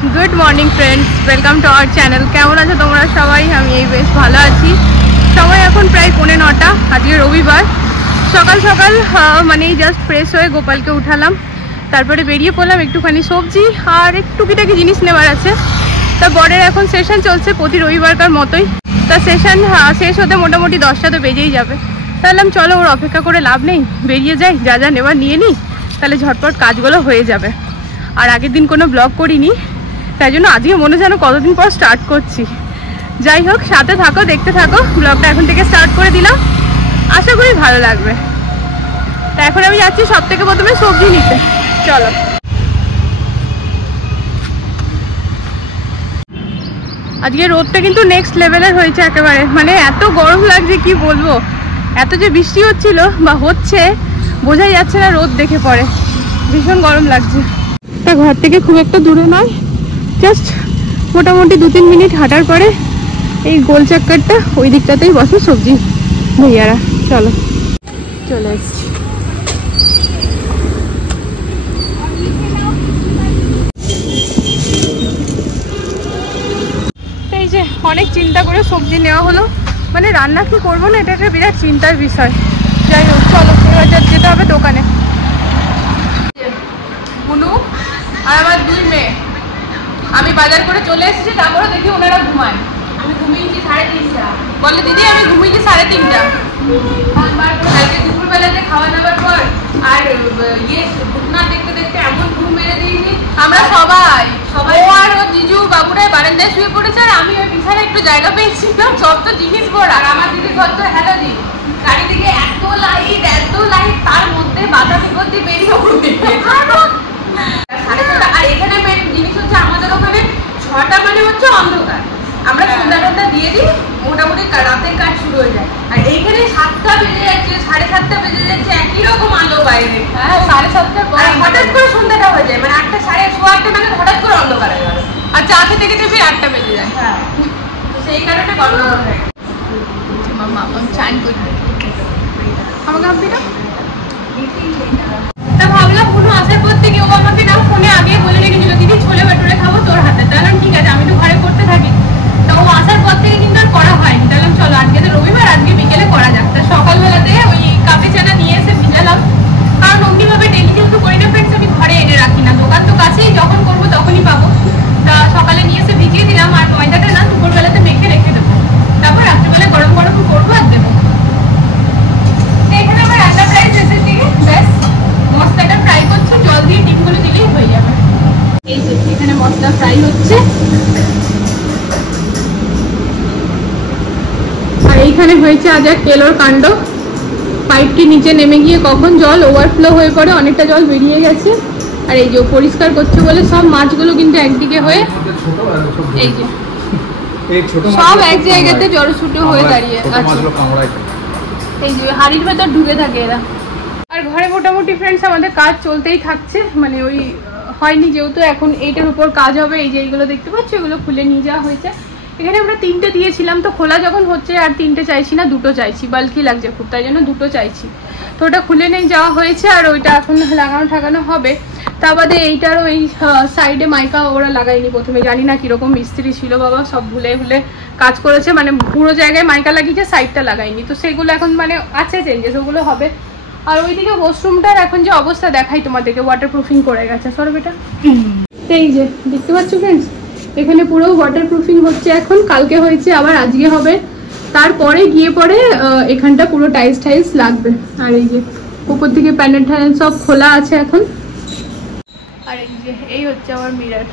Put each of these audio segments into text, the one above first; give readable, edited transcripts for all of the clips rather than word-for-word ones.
Good morning friends, welcome to our channel. কেমন আছো তোমরা সবাই? আমি এই বেশ ভালো আছি। সময় এখন প্রায় 9:45, আজকে রবিবার। সকাল সকাল মানে জাস্ট ফ্রেশ হয়ে গোপালকে উঠালাম, তারপরে বেরিয়ে পড়লাম একটুখানি সবজি আর একটু টুকিটাকি জিনিস নেওয়ার আছে। তা বরের এখন সেশন চলছে প্রতি রবিবারকার মতোই। তা সেশন শেষ হতে মোটামুটি 10টা তো বেজেই যাবে। তাহলে চলো, ওর অপেক্ষা করে লাভ নেই, বেরিয়ে যাই, যা যা নেবার নিয়ে নিই, তাহলে ঝটপট কাজগুলো হয়ে যাবে। আর আগের দিন কোনো ব্লগ করিনি, তাই জন্য আজকে মনে যেন কতদিন পর স্টার্ট করছি। যাই হোক, সাথে থাকো, দেখতে থাকো। ব্লগটা এখন থেকে স্টার্ট করে দিলাম, আশা করি ভালো লাগবে। তা এখন আমি যাচ্ছি সব থেকে প্রথমে সবজি নিতে, চলো। আজকে রোদটা কিন্তু নেক্সট লেভেলের হয়েছে একেবারে, মানে এত গরম লাগছে কি বলবো। এত যে বৃষ্টি হচ্ছিল বা হচ্ছে বোঝাই যাচ্ছে না, রোদ দেখে পড়ে, ভীষণ গরম লাগছে। তা ঘর থেকে খুব একটা দূরে নয়, জাস্ট মোটামুটি 2-3 মিনিট হাঁটার পরে এই গোল চক্করটা, ওই দিকটাতেই বসে সবজি ভাইয়ারা। চলো, চলে এসছি। এই যে অনেক চিন্তা করে সবজি নেওয়া হলো, মানে রান্না কি করবো না, এটা একটা বিরাট চিন্তার বিষয়। যাই হোক, চলো এবার যেতে হবে দোকানে। বুনু আর আমার 2 মেয়ে, আমি বাজার করে চলে এসেছি, তারপরে দেখি ওনারা ঘুমায়। আমি ঘুমিয়েছি 3:30টা। বলে দিদি আমি ঘুমিয়েছি 3:30টা। কালকে দুপুরবেলাতে খাওয়া দাওয়ার পর আর ঘটনা দেখতে দেখতে এমন ঘুম মেরে দিয়েছি আমরা সবাই। ও আর ও জিজু বাবুরাই বারান্দায় শুয়ে পড়েছে, আর আমি ওই পিছনে একটু জায়গা পেয়েছিলাম, সব তো জিনিস ভরা। আর আমার দিদি ঘর তো হ্যালো দি, চারিদিকে এত লাইট, তার মধ্যে বাধা বিপত্তি বেরিয়ে উঠবে। আর এখানে মেন জিনিস হচ্ছে, আমাদের ওখানে 6টা মানে হচ্ছে অন্ধকার। আমরা সন্ধ্যাটা দিয়ে দিই, মোটামুটি রাতের কাজ শুরু হয়ে যায়। আর এইখানে 7টা বেজে যাচ্ছে, 7:30টা বেজে যাচ্ছে, একই রকম আলো বাইরে। হ্যাঁ, 7:30টার পর হঠাৎ করে সন্ধ্যাটা হয়ে যায়, মানে 8টা, 8:30 মানে হঠাৎ করে অন্ধকার হয়ে গেল। আর চা খেতে খেতে ফির 8টা বেজে যায়। হ্যাঁ, তো সেই কারণে গন্ডগোল হয়ে গেছে। মামা চান করতে আমাকে আপনি না, তা ভাবলাম কোনো আসার পর থেকে ও আমাকে না ফোনে আগে বলে রেখেছিল, দিদি ছোলে ভাটুরে খাবো তোর হাতে। তাহলে ঠিক আছে, আমি তো ঘরে করতে থাকি। তো ও আসার পর থেকে কিন্তু আর করা হয়নি। তাহলে চলো আজকে তো রবিবার, আজকে বিকেলে করা যাক। তা সকালবেলাতে ওই কাপে চানা নিয়ে এসে ভিজালাম, কারণ অমনিভাবে ডেলি যেহেতু করি না ফ্রেন্ডস, আমি ঘরে এনে রাখি না, দোকান তো কাছেই, যখন করবো তখনই পাবো। তা সকালে নিয়ে এসে ভিজিয়ে দিলাম, আর ময়দাটা না দুপুরবেলাতে মেখে রেখে দেবো, তারপর রাত্রিবেলা গরম গরম করবো আর দেবো। এখানে আমার রান্না প্রায় শেষের দিকে, ব্যাস মশলাটা ফ্রাই করছি, জল দিয়ে ডিমগুলো দিলেই হয়ে যাবে। এই যে এখানে মশলা ফ্রাই হচ্ছে, আর এইখানে হয়েছে আজ এক তেলোর কাণ্ড। পাইপটি নিচে নেমে গিয়ে কখন জল ওভারফ্লো হয়ে পড়ে, অনেকটা জল বেরিয়ে গেছে। আর এই যে পরিষ্কার করছে বলে সব মাছগুলো কিন্তু একদিকে হয়ে, এই যে সব এক জায়গাতে জড়ো হয়ে দাঁড়িয়ে আছে। এই যে হাড়ির ভেতর ঢুকে থাকে এরা। আর ঘরে মোটামুটি ফ্রেন্ডস আমাদের কাজ চলতেই থাকছে, মানে ওই হয়নি যেহেতু এখন এইটার উপর কাজ হবে। এই যে এইগুলো দেখতে পাচ্ছ, এগুলো খুলে নিয়ে যাওয়া হয়েছে। এখানে আমরা 3টে দিয়েছিলাম, তো খোলা যখন হচ্ছে আর 3টে চাইছি না, 2টো চাইছি, বাল্কি লাগছে খুব, তাই জন্য 2টো চাইছি। তো ওটা খুলে নিয়ে যাওয়া হয়েছে, আর ওইটা এখন লাগানো ঠাকানো হবে। তা বাদে এইটার ওই সাইডে মাইকা ওরা লাগায়নি প্রথমে, জানি না কিরকম মিস্ত্রি ছিল বাবা, সব ভুলে কাজ করেছে, মানে পুরো জায়গায় মাইকা লাগিয়েছে, সাইডটা লাগায়নি। তো সেগুলো এখন মানে আছে চেঞ্জেস, ওগুলো হবে। আর ওইদিকে ওয়াশরুমটার এখন যে অবস্থা দেখাই তোমাদেরকে, ওয়াটারপ্রুফিং করে গেছে সরব এটা। এই যে দেখতে পাচ্ছ ফ্রেন্ডস, এখানে পুরো ওয়াটারপ্রুফিং হচ্ছে এখন, কালকে হয়েছে, আবার আজকে হবে। তারপরে গিয়ে পরে এখানটা পুরো টাইলস লাগবে। আর এই যে উপর থেকে প্যানেল ট্যানেল সব খোলা আছে এখন। আর এই যে এই হচ্ছে আমার মিরর।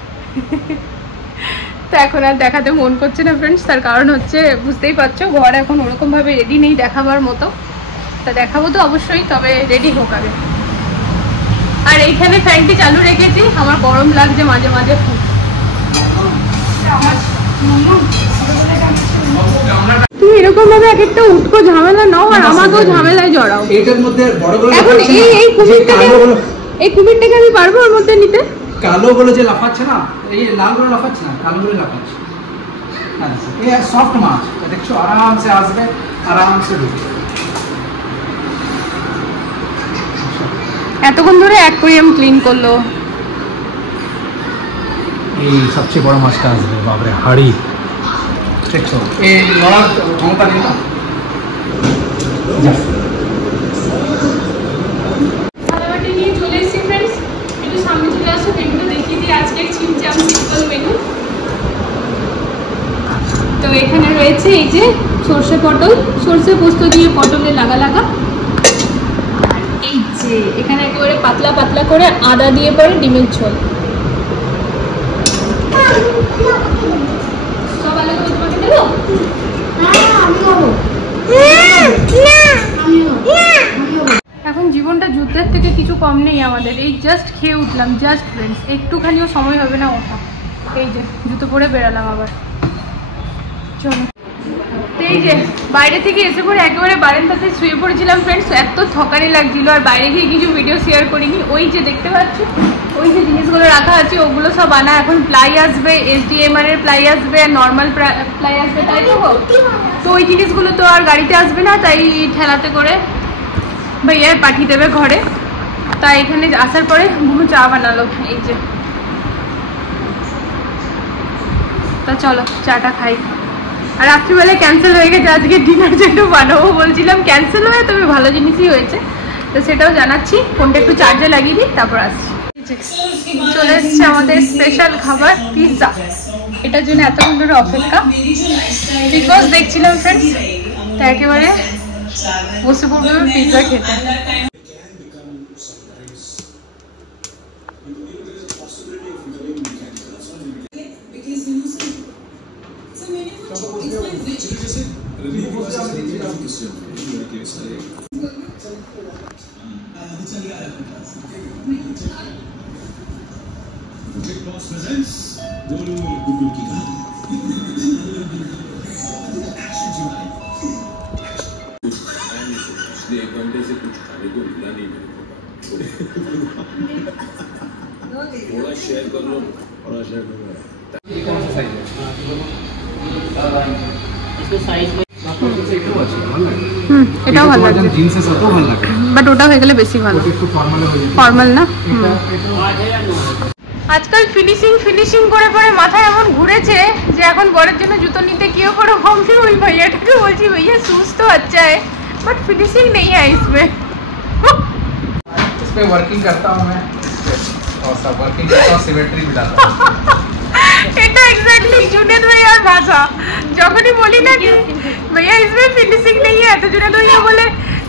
তো এখন আর দেখাতে মন করছে না ফ্রেন্ডস, তার কারণ হচ্ছে বুঝতেই পারছো, ঘর এখন ওরকম ভাবে রেডি নেই দেখাবার মতো। তা দেখাবো তো অবশ্যই, তবে রেডি হোক আগে। আর এইখানে ফ্যানটি চালু রেখেছি, আমার গরম লাগছে মাঝে মাঝে। তুমি এরকম ভাবে এক একটা উঠকো ঝামেলা নাও, আর আমাকেও ঝামেলায় জড়াও। এখন এই কুমিরটাকে আমি পারবো ওর মধ্যে নিতে? কালো বলে যে লাফাচ্ছে না, এই লাল বলে লাফাচ্ছে না, কালো বলে লাফাচ্ছে। এই সফট মাছ দেখছো, আরামসে আসবে, আরামসে ঢুকবে। এতক্ষণ ধরে অ্যাকোয়ারিয়াম ক্লিন করলো। এই সবচেয়ে বড় মাছটা আসবে, বাপরে হাড়ি দেখছো, এই লড়ার ক্ষমতা নেই না। থালাবাটি নিয়ে চলে এসেছি ফ্রেন্ডস, একটু সামনে চলে আসো, মেনুটা দেখিয়ে দিই আজকের ছিমছাম সিম্পল মেনু। তো এখানে রয়েছে এই যে সর্ষে পটল, সর্ষে পোস্ত দিয়ে পটলে লাগা লাগা। এই যে এখানে একেবারে পাতলা পাতলা করে আদা দিয়ে পরে ডিমের ঝোল। সব আলাদা তোমাকে দেবো? এখন জীবনটা যুদ্ধের থেকে কিছু কম নেই আমাদের। এই জাস্ট খেয়ে উঠলাম, জাস্ট ফ্রেন্ডস, একটুখানিও সময় হবে না ওঠা। এই যে জুতো পরে বেরালাম আবার। চলো, এই যে বাইরে থেকে এসে পরে একেবারে বারান্দাতে শুয়ে পড়েছিলাম ফ্রেন্ডস, এত থকানি লাগছিল। আর বাইরে গিয়ে কিছু ভিডিও শেয়ার করিনি। ওই যে দেখতে পাচ্ছ, ওই যে জিনিসগুলো রাখা আছে ওগুলো সব আনা। এখন প্লাই আসবে, HDMR এর প্লাই আসবে, আর নর্মাল প্লাই আসবে, তাই তো ওই জিনিসগুলো তো আর গাড়িতে আসবে না, তাই ঠেলাতে করে ভাইয়া পাঠিয়ে দেবে ঘরে। তাই এখানে আসার পরে ঘুমো চা বানালো। এই যে, তা চলো চাটা খাই। আর রাত্রিবেলায় ক্যান্সেল হয়ে গেছে, আজকে ডিনার যেটা বানাবো বলছিলাম ক্যান্সেল হয়ে, তবে ভালো জিনিসই হয়েছে, তো সেটাও জানাচ্ছি। ফোনটা একটু চার্জে লাগিয়ে দিই, তারপর আসছি। চলে এসছে আমাদের স্পেশাল খাবার পিৎজা। এটার জন্য এতক্ষণ ধরে অপেক্ষা, বিগ বস দেখছিলাম ফ্রেন্ডস, তা একেবারে বসে পড়বে পিৎজা খেতে। एक घंटे से कुछ खाने को मिला नहीं मेरे को, थोड़ा शेयर कर लो, थोड़ा शेयर कर लो। ये कौन सा साइज है? इसका साइज में এটাও ভালো লাগে, জিন্সের সাথেও ভালো লাগে, বাট ওটা হয়ে গেলে বেশি ভালো, একটু ফর্মাল হয়ে যায়, ফর্মাল না। आज আজকাল ফিনিশিং করে পরে মাথায় এমন ঘুরেছে যে এখন বরের জন্য জুতো নিতে গিয়ে পরে আমি ওই ভাইয়াটাকে বলছি, ভাইয়া সুজ তো अच्छा है बट फिनिशिंग नहीं है इसमें। इस पे वर्किंग करता हूँ मैं, और सब वर्किंग करता हूँ, सिमेट्री मिलाता हूँ। এটা এক্স্যাক্টলি जुनेद भैया भाषा। যখনই বলি না कि भैया इसमें फिनिशिंग नहीं है, तो जुनेद भैया बोले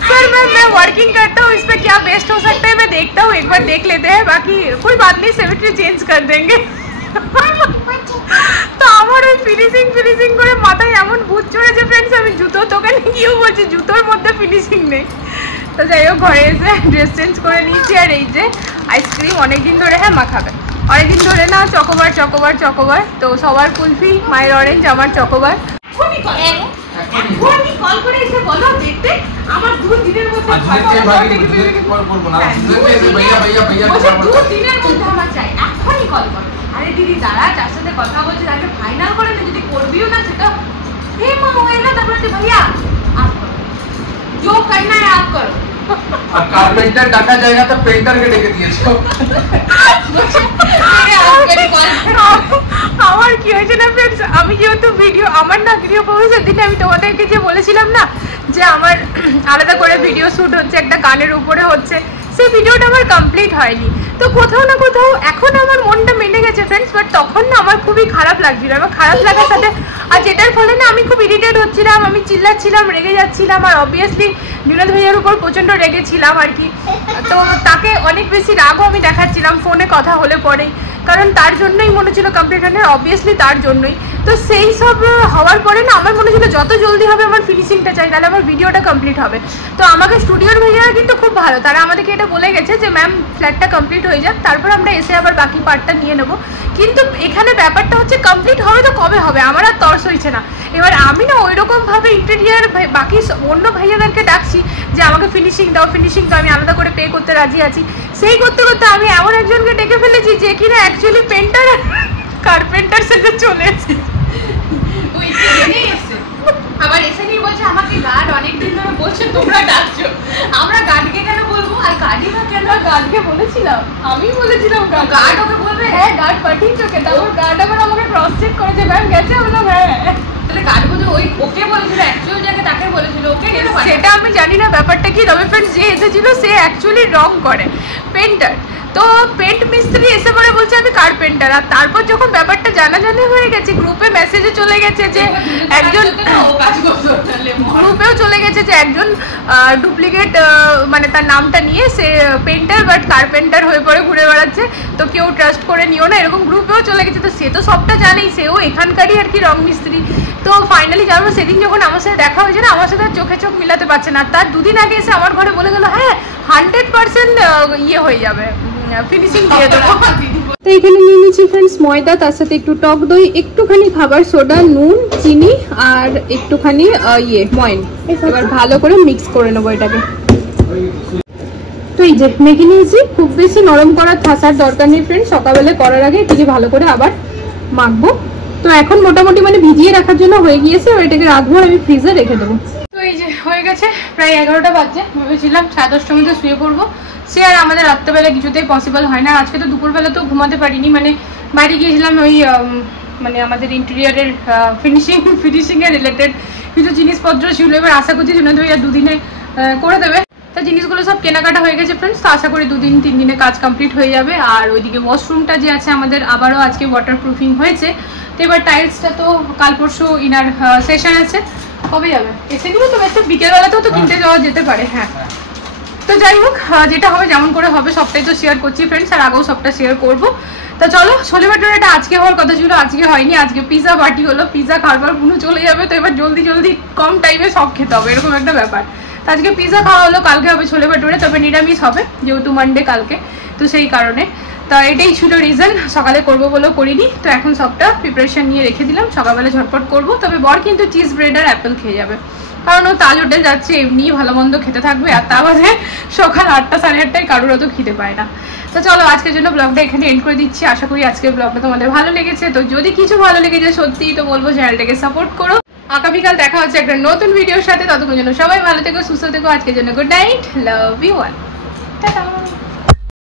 सर मैं वर्किंग करता हूँ, इस पे क्या बेस्ट हो सकता है मैं देखता हूँ, एक बार देख लेते हैं, बाकी कोई बात नहीं सिमेट्री चेंज कर देंगे। তো আমার ওই ফিনিশিং করে মাথায় এমন ভূত চড়েছে ফ্রেন্ডস, আমি জুতোর দোকানে গিয়েও বলছি জুতোর মধ্যে ফিনিশিং নেই। তো যাই হোক, ঘরে এসে ড্রেস চেঞ্জ করে নিয়েছি। আর এই যে আইসক্রিম অনেকদিন ধরে, হ্যাঁ মাখাবে অনেকদিন ধরে না, চকোবার। তো সবার কুলফি, মায়ের অরেঞ্জ, আমার চকোবার। কল করে এসে বলো দেখতে আমার 2 দিনের মধ্যে আমার চাই, এখনই কল করো। আরে দিদি দাঁড়া, যার সাথে কথা বলছি তাকে ফাইনাল করে না, যদি করবিও না সেটা হে মা होएगा, তারপরে भैया आप करो जो करना है आप करो। और कारपेंटर डाका जाएगा तो पेंटर के लेके दिए छो। আমার কি হয়েছে না ফ্রেন্ডস, আমি যেহেতু ভিডিও আমার না ভিডিও প্রডিউসার দিনে আমি তোমাদেরকে যে বলেছিলাম না যে আমার আলাদা করে ভিডিও শ্যুট হচ্ছে, একটা গানের উপরে হচ্ছে, সেই ভিডিওটা আমার কমপ্লিট হয়নি। তো কোথাও না কোথাও এখন আমার মনটা মেনে গেছে ফ্রেন্ডস, বাট তখন না আমার খুবই খারাপ লাগছিল। আমার খারাপ লাগার সাথে আর যেটার ফলে না আমি খুব ইরিটেট হচ্ছিলাম, আমি চিল্লাচ্ছিলাম, রেগে যাচ্ছিলাম। আর অবভিয়াসলি জুনেদ ভাইয়ার উপর প্রচণ্ড রেগেছিলাম আর কি। তো তাকে অনেক বেশি রাগও আমি দেখাচ্ছিলাম ফোনে কথা হলে পরেই, কারণ তার জন্যই মনে ছিল কমপ্লিট হয় না, অবভিয়াসলি তার জন্যই। তো সেই সব হওয়ার পরে না আমার মনে ছিল যত জলদি হবে আমার ফিনিশিংটা চাই, তাহলে আমার ভিডিওটা কমপ্লিট হবে। তো আমাকে স্টুডিওর ভাইয়ারা কিন্তু খুব ভালো, তারা আমাদেরকে এটা বলে গেছে যে ম্যাম ফ্ল্যাটটা কমপ্লিট হয়ে যাক, তারপর আমরা এসে আবার বাকি পার্টটা নিয়ে নেবো। কিন্তু এখানে ব্যাপারটা হচ্ছে কমপ্লিট হবে তো কবে হবে, আমার আর তর্স হয়েছে না। এবার আমি না ওইরকমভাবে ইন্টেরিয়ার বাকি অন্য ভাইয়াদেরকে ডাকছি যে আমাকে ফিনিশিং দাও, আমি আলাদা করে পে করতে রাজি আছি। সেই করতে করতে আমি এমন একজনকে ডেকে ফেলেছি যে কিনা অ্যাকচুয়ালি পেন্টার কার্পেন্টার সাথে চলে এসেছে। আবার এসে নিয়ে বলছে আমাকে গার্ড অনেকদিন ধরে বলছে তোমরা ডাকছো, আমরা গার্ডকে কেন বলবো? আর গার্ডই বা কেন? গার্ডকে বলেছিলাম, আমি বলেছিলাম গার্ড ওকে বলবে, হ্যাঁ গার্ড পাঠিয়েছে ওকে। তারপর গার্ড আবার আমাকে ক্রস চেক করেছে, ম্যাম গেছে, বললাম হ্যাঁ। তাহলে গার্ড বলছে ওই ওকে বলেছিল, অ্যাকচুয়াল যাকে তাকে বলেছিল, ওকে কেন? সেটা আমি জানি না ব্যাপারটা কি, তবে ফ্রেন্ডস যে এসেছিল সে অ্যাকচুয়ালি রং করে, পেন্টার। তো পেন্ট মিস্ত্রি এসে পরে বলছে আমি কার্পেন্টার। আর তারপর যখন ব্যাপারটা জানাজানি হয়ে গেছে, গ্রুপে মেসেজে চলে গেছে যে একজন, গ্রুপেও চলে গেছে যে একজন ডুপ্লিকেট মানে তার নামটা নিয়ে সে পেন্টার বাট কার্পেন্টার হয়ে পরে ঘুরে বেড়াচ্ছে, তো কেউ ট্রাস্ট করে নিও না, এরকম গ্রুপেও চলে গেছে। তো সে তো সবটা জানেই, সেও এখানকারই আর কি রং মিস্ত্রি। তো ফাইনালি জানবো সেদিন যখন আমার সাথে দেখা হয়েছে না, আমার সাথে চোখে চোখ মিলাতে পারছে না। তার দুদিন আগে এসে আমার ঘরে বলে গেল হ্যাঁ 100% ইয়ে হয়ে যাবে, ফিনিশিং দিয়ে দেবো। তো এখানে নিয়ে নিচ্ছি ফ্রেন্ডস ময়দা, তার সাথে একটু টক দই, একটুখানি খাবার সোডা, নুন, চিনি আর একটুখানি ময়ন। এবার ভালো করে মিক্স করে নেবো এটাকে। তো এই যে মেখে নিয়েছি, খুব বেশি নরম করার থাসার দরকার নেই ফ্রেন্ডস, সকালবেলা করার আগে এটাকে ভালো করে আবার মাখবো। তো এখন মোটামুটি মানে ভিজিয়ে রাখার জন্য হয়ে গিয়েছে, এটাকে রাখবো আর আমি ফ্রিজে রেখে দেবো। তো এই যে হয়ে গেছে প্রায় 11টা বাজে, ভেবেছিলাম 10:30টার মধ্যে শুয়ে পড়বো, সে আর আমাদের রাত্রেবেলা কিছুতেই পসিবল হয় না। আজকে তো দুপুরবেলা তো ঘুমাতে পারিনি, মানে বাইরে গিয়েছিলাম ওই মানে আমাদের ইন্টেরিয়ারের ফিনিশিংয়ের রিলেটেড কিছু জিনিসপত্র ছিল, এবার আশা করছি জন্য ভাইয়া দুদিনে করে দেবে। তো জিনিসগুলো সব কেনাকাটা হয়ে গেছে ফ্রেন্ডস, তো আশা করি 2-3 দিনে কাজ কমপ্লিট হয়ে যাবে। আর ওইদিকে ওয়াশরুমটা যে আছে আমাদের আবারও আজকে ওয়াটার প্রুফিং হয়েছে। তো এবার টাইলসটা তো কাল পরশু ইনার সেশন আছে, কবে যাবে এসে নিব, তো বেশি বিকেলবেলাতেও তো কিনতে যাওয়া যেতে পারে। হ্যাঁ তো যাই হোক যেটা হবে যেমন করে হবে, সবটাই তো শেয়ার করছি ফ্রেন্ডস, আর আগেও সবটা শেয়ার করবো। তো চলো, ছোলে ভাটুরাটা আজকে হওয়ার কথা ছিল, আজকে হয়নি, আজকে পিজা পার্টি হলো, পিজা খাবার পুরো চলে যাবে। তো এবার জলদি জলদি কম টাইমে সব খেতে হবে, এরকম একটা ব্যাপার। তো আজকে পিজা খাওয়া হলো, কালকে হবে ছোলে ভাটুরে, তবে নিরামিষ হবে যেহেতু মানডে কালকে, তো সেই কারণে। তো এটাই ছিল রিজন, সকালে করবো বলেও করিনি। তো এখন সবটা প্রিপারেশন নিয়ে রেখে দিলাম, সকালবেলা ঝটপট করবো। তবে বর কিন্তু চিজ ব্রেড আর অ্যাপেল খেয়ে যাবে, কারণ ও তাজ হোটেল যাচ্ছে, এমনি ভালো মন্দ খেতে থাকবে। আর তা বাদে সকাল 8টা 8:30টায় কারোর অত খিদে পায় না। তো চলো আজকের জন্য ব্লগটা এখানে এন্ড করে দিচ্ছি। আশা করি আজকের ব্লগটা তোমাদের ভালো লেগেছে। তো যদি কিছু ভালো লেগেছে সত্যি, তো বলবো চ্যানেলটাকে সাপোর্ট করো। আগামীকাল দেখা হচ্ছে একটা নতুন ভিডিওর সাথে, ততক্ষণ জন্য সবাই ভালো থেকো, সুস্থ থেকো। আজকের জন্য good night, love you all, tata.